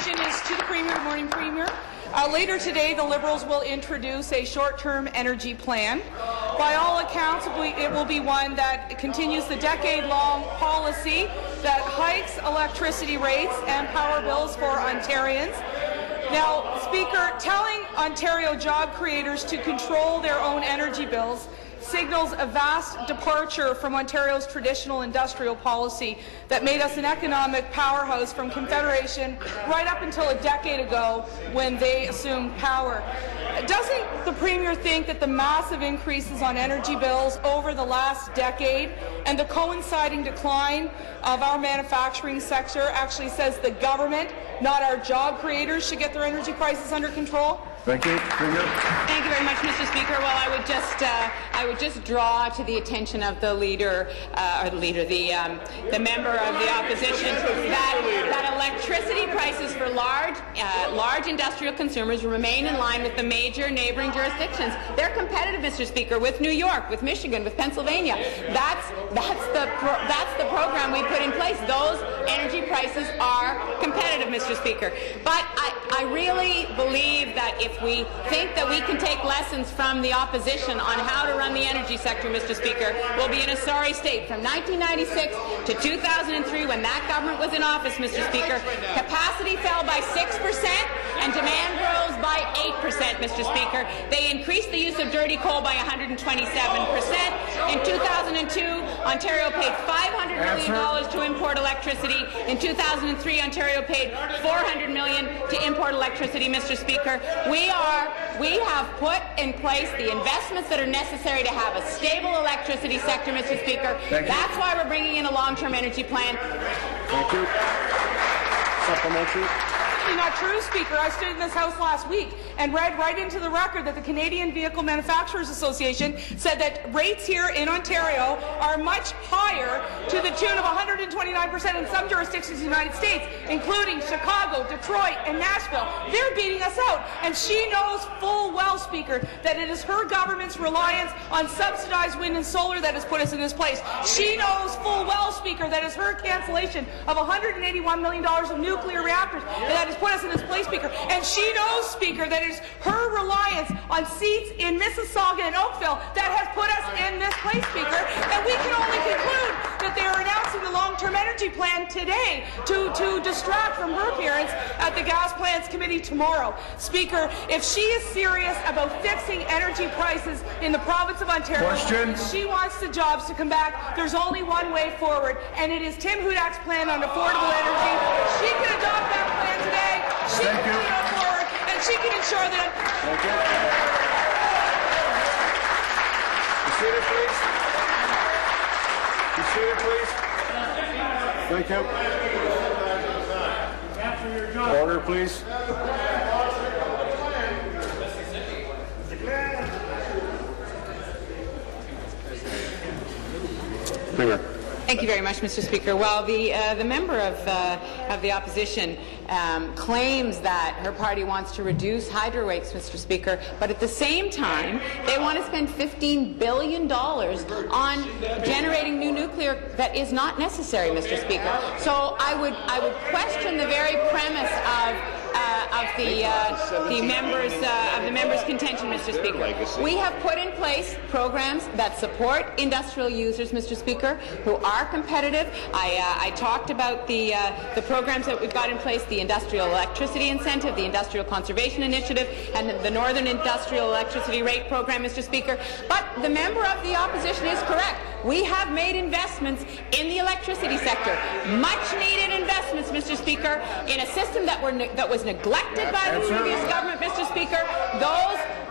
question is to the Premier. Good morning, Premier. Later today, the Liberals will introduce a short-term energy plan. By all accounts, it will be one that continues the decade-long policy that hikes electricity rates and power bills for Ontarians. Now, Speaker, telling Ontario job creators to control their own energy bills signals a vast departure from Ontario's traditional industrial policy that made us an economic powerhouse from Confederation right up until a decade ago when they assumed power. Doesn't the Premier think that the massive increases on energy bills over the last decade and the coinciding decline of our manufacturing sector actually says the government, not our job creators, should get their energy prices under control? Thank you. Premier. Thank you very much, Mr. Speaker. Well, I would just draw to the attention of the leader, the member of the opposition, that electricity prices for large industrial consumers remain in line with the major neighbouring jurisdictions. They're competitive, Mr. Speaker, with New York, with Michigan, with Pennsylvania. That's the program we put in place. Those energy prices are competitive, Mr. Speaker. But I really believe that if we think that we can take lessons from the opposition on how to run the energy sector, Mr. Speaker, we'll be in a sorry state. From 1996 to 2003, when that government was in office, Mr. Speaker, capacity fell by 6% and demand rose by 8%, Mr. Speaker. They increased the use of dirty coal by 127%. In 2002, Ontario paid $500 million to import electricity. In 2003, Ontario paid $400 million to import electricity, Mr. Speaker. We have put in place the investments that are necessary to have a stable electricity sector, Mr. Speaker. That's why we're bringing in a long-term energy plan. Thank you. Supplementary. Not true, Speaker. I stood in this House last week and read right into the record that the Canadian Vehicle Manufacturers Association said that rates here in Ontario are much higher, to the tune of 129% in some jurisdictions in the United States, including Chicago, Detroit, and Nashville. They're beating us out, and she knows full well, Speaker, that it is her government's reliance on subsidized wind and solar that has put us in this place. She knows full well, Speaker, that it's her cancellation of $181 million of nuclear reactors that has put us in this place, Speaker. And she knows, Speaker, that it is her reliance on seats in Mississauga and Oakville that has put us in this place, Speaker. And we can only conclude that they are announcing the long-term energy plan today to distract from her appearance at the Gas Plants Committee tomorrow. Speaker, if she is serious about fixing energy prices in the province of Ontario, if she wants the jobs to come back, there's only one way forward, and it is Tim Hudak's plan on affordable energy. She can adopt that plan today. She can put it forward, and she can ensure that. Thank you. Be seated, please. Be seated, please. Thank you. Order, please. Premier. Thank you very much, Mr. Speaker. Well, the member of the opposition claims that her party wants to reduce hydro rates, Mr. Speaker, but at the same time, they want to spend $15 billion on generating new nuclear that is not necessary, Mr. Speaker. So I would question the very premise of the members' contention, Mr. Speaker. We have put in place programs that support industrial users, Mr. Speaker, who are competitive. I talked about the programs that we've got in place: the Industrial Electricity Incentive, the Industrial Conservation Initiative, and the Northern Industrial Electricity Rate Program, Mr. Speaker. But the member of the opposition is correct. We have made investments in the electricity sector, much-needed investments, Mr. Speaker, in a system that was neglected by the previous government, Mr. Speaker.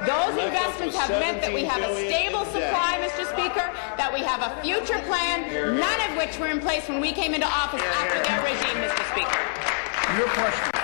Those investments have meant that we have a stable supply, Mr. Speaker, that we have a future plan, none of which were in place when we came into office after their regime, Mr. Speaker. Your question.